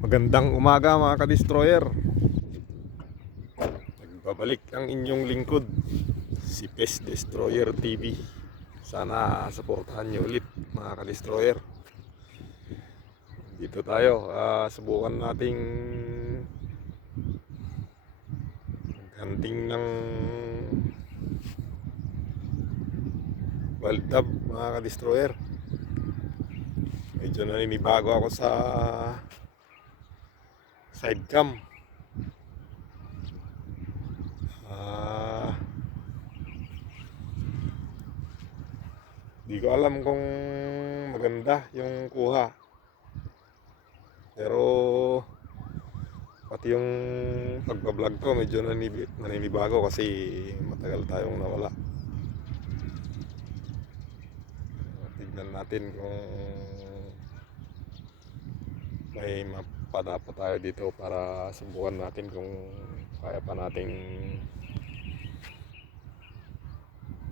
Magandang umaga mga ka-destroyer. Nagbabalik ang inyong lingkod, si Pes Destroyer TV. Sana suportahan nyo ulit mga ka-destroyer. Dito tayo, subukan nating hunting ng wild dove mga ka-destroyer. Medyo naninibago ako sa side cam. Di ko alam kung maganda yung kuha. Pero pati yung pagbablog ko medyo naninibago kasi matagal tayong nawala. Tignan natin kung may mapada pa tayo dito para subukan natin kung kaya pa nating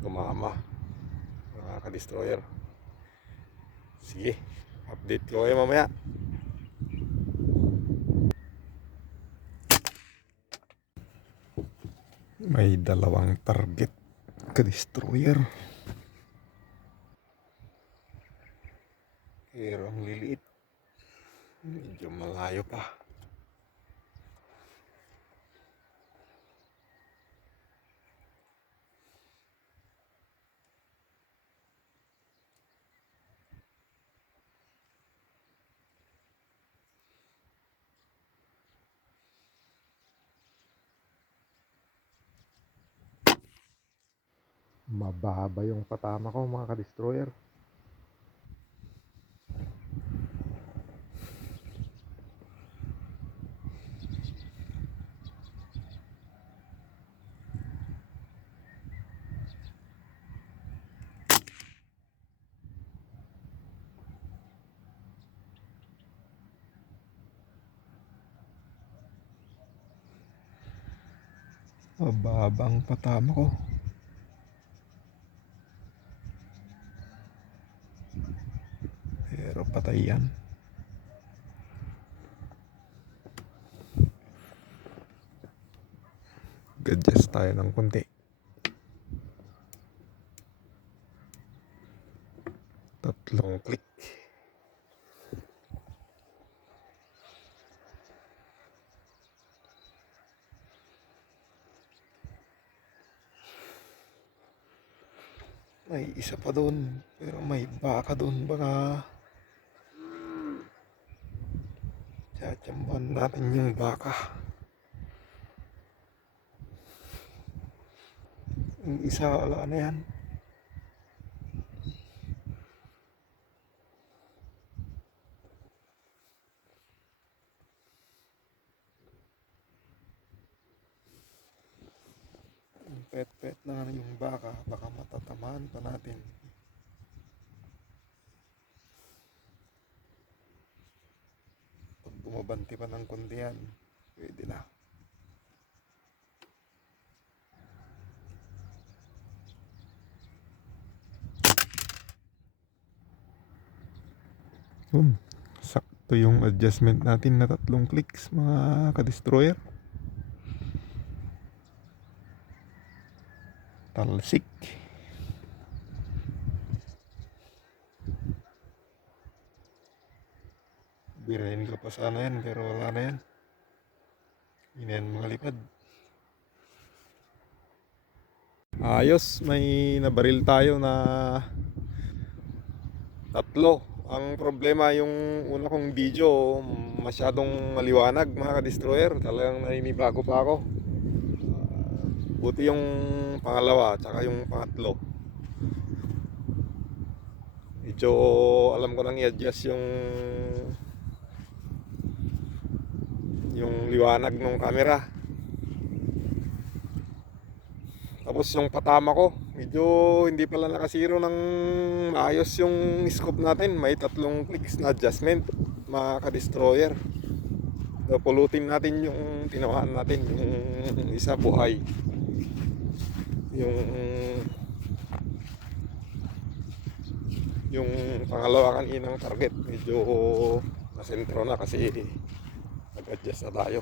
tumama mga ka-destroyer. Sige, update ko kayo mamaya. May dalawang target ka-destroyer. Pero ang liliit, medyo malayo pa. Mababa yung patama ko mga ka-destroyer. Mababang patama ko. Pero patay yan. Adjust tayo ng konti. Tatlong click. May isa pa doon, pero may baka doon. Baka tsatsamban natin yung baka. Yung isa wala na yan. Pet-pet na yung baka, baka matatamaan pa natin. Pag bumabanti pa ng kundi yan, pwede na. Sakto yung adjustment natin na tatlong clicks mga ka-destroyer. Talsik. Birahin ko pa sana yan pero wala na yan. Hindi yan makalipad. Ayos, may nabaril tayo na tatlo. Ang problema yung una kong video masyadong maliwanag mga ka-destroyer. Talagang naninibago pa ako. Buti yung pangalawa tsaka yung pangatlo. Medyo alam ko nang i-adjust yung liwanag ng camera. Tapos yung patama ko, medyo hindi pala nakasiro ng maayos yung scope natin. May tatlong clicks na adjustment mga ka-destroyer. Pulutin natin yung tinawahan natin. Yung isa buhay. Yung pangalawa kaninang target medyo nasentro na kasi Mag-adjust na tayo.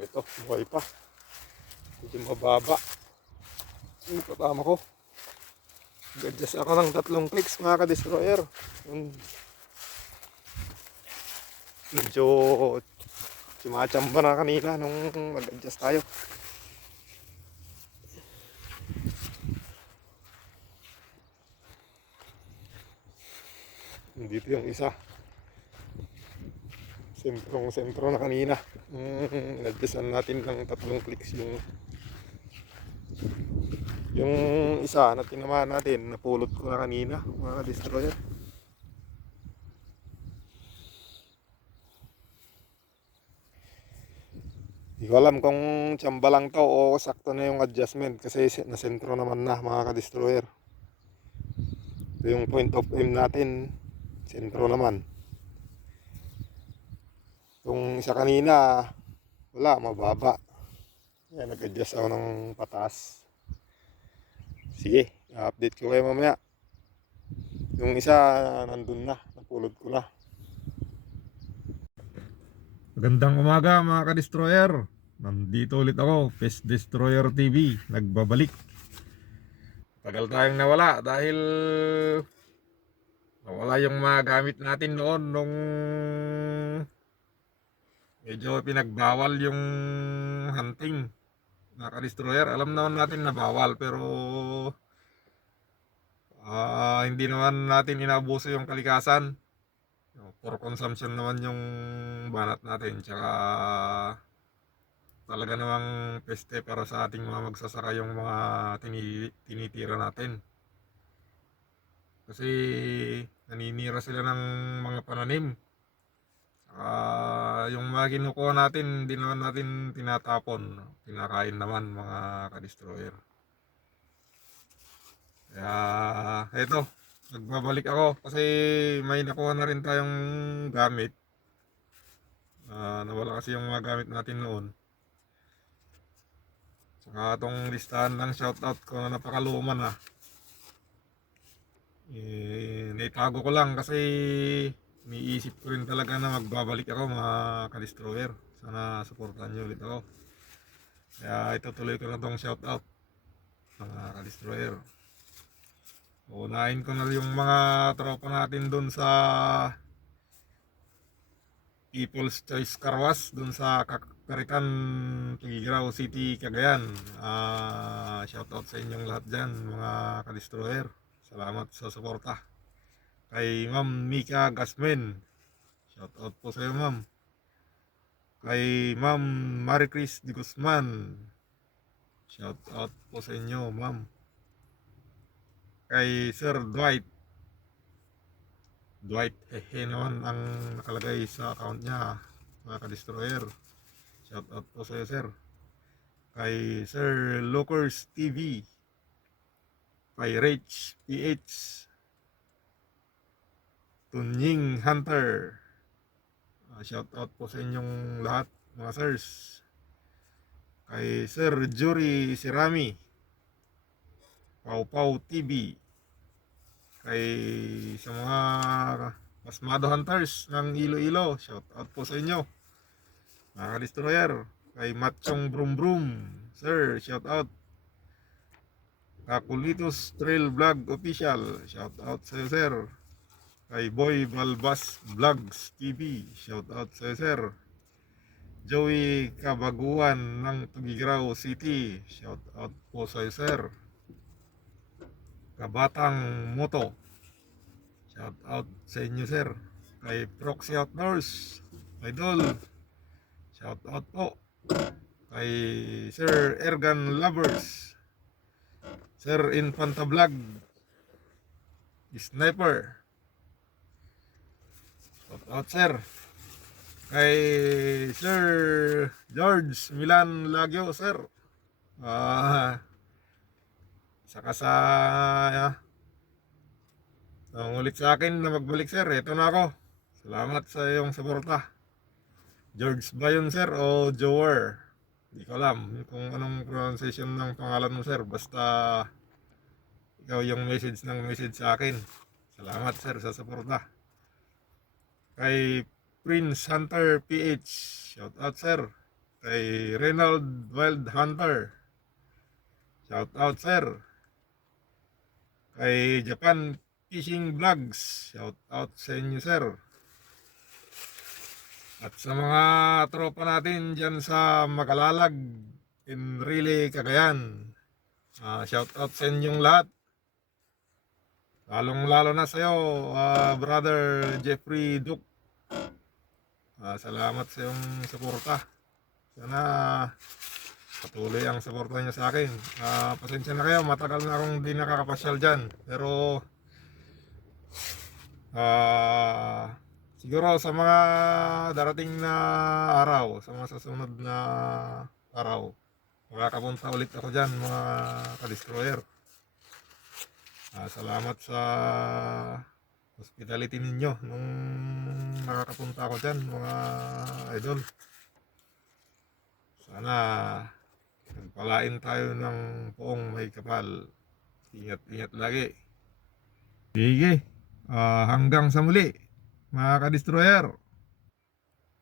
Ito, buhay pa. Medyo mababa. Yung patama ko. Mag-adjust ako ng 3 clicks mga ka-destroyer. Medyo sumachamba na kanina nung mag-adjust tayo. Dito yung isa. Sentro na kanina. In-adjustan natin ng 3 clicks yung isa na tinamaan natin. Napulot ko na kanina mga ka-destroyer. Di ko alam kung tsamba lang to o sakto na yung adjustment kasi nasentro naman na mga ka-destroyer. Ito yung point of aim natin, sentro naman. Yung isa kanina, wala, mababa. Yan, nag-adjust ako ng pataas. Sige, update ko kayo mamaya. Yung isa nandun na, napulot ko na. Magandang umaga mga ka-destroyer. Nandito ulit ako, Pest Destroyer TV, nagbabalik. Tagal tayong nawala dahil nawala yung mga gamit natin noon nung medyo pinagbawal yung hunting. Mga ka-destroyer, alam naman natin na bawal pero hindi naman natin inaabuso yung kalikasan. For consumption naman yung banat natin, tsaka talaga namang peste para sa ating mga magsasaka yung mga tinitira natin. Kasi naninira sila ng mga pananim. Yung mga kinukuha natin, hindi naman natin tinatapon. Pinakain naman mga ka-destroyer. Kaya eto, nagbabalik ako kasi may nakuha na rin tayong gamit. Nawala kasi yung mga gamit natin noon. Saka itong listahan ng shoutout ko na napakaluma na. Naitago ko lang kasi niisip ko rin talaga na magbabalik ako mga ka-destroyer. Sana supportan nyo ulit ako. Kaya itutuloy ko na itong shoutout mga ka-destroyer. Unahin ko na yung mga tropa natin dun sa People's Choice Carwas dun sa Karikan, Tugigraw City, Cagayan. Shoutout sa inyong lahat dyan mga ka-destroyer. Salamat sa suporta. Kay Ma'am Mika Gasmen, shoutout po sa iyo ma'am. Kay Ma'am Maricris de Guzman, shoutout po sa inyo ma'am. Kay Sir Dwight hehe naman ang nakalagay sa account niya mga ka-destroyer. Shoutout po sa iyo sir. Kay Sir Lookers TV, kay Rach PH, Tunying Hunter, shoutout po sa inyong lahat mga sirs. Kay Sir Jury Sirami, Pau Pau TV, kay sa mga Pasmado Hunters ng Iloilo, shoutout po sa inyo mga ka-destroyer. Kay Matchong Brum Brum sir, shoutout. Kakulitos Trail Vlog Official, shoutout sa iyo sir. Kay Boy Balbas Vlogs TV, shoutout sa iyo sir. Joey Kabaguan ng Tugigraw City, shoutout po sa iyo sir. Kabatang Moto, shoutout sa inyo sir. Kay Proxy Outdoors Idol, shoutout po. Kay Sir Ergan Lovers, Sir Infanta Vlog Sniper, shoutout sir. Kay Sir George Milan Lagyo sir, saka sa nangulit sa akin na magbalik sir, eto na ako. Salamat sa iyong suporta. George ba yun sir o Jower? Hindi ko alam kung anong pronunciation ng pangalan mo sir, basta ikaw yung message sa akin. Salamat sir sa suporta. Kay Prince Hunter PH, shout out sir. Kay Reynold Wild Hunter, shout out sir. Kay Japan Fishing Vlogs, shout out sa inyo sir. At sa mga tropa natin dyan sa Magalalag, Enrile, Cagayan, shout out sa inyong lahat. Lalong lalo na sa'yo, brother Jeffrey Duke. Salamat sa iyong suporta. Sana patuloy ang suporta niyo sa akin. Pasensya na kayo, matagal na akong di nakakapasyal dyan. Pero siguro sa mga darating na araw, sa mga susunod na araw, makakapunta ulit ako dyan mga ka-destroyer. Salamat sa hospitality ninyo nung nakakapunta ako dyan mga idol. Sana pagpalain tayo ng poong may kapal. Ingat-ingat lagi. Sige, hanggang sa muli mga ka-destroyer.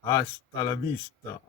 Hasta la vista.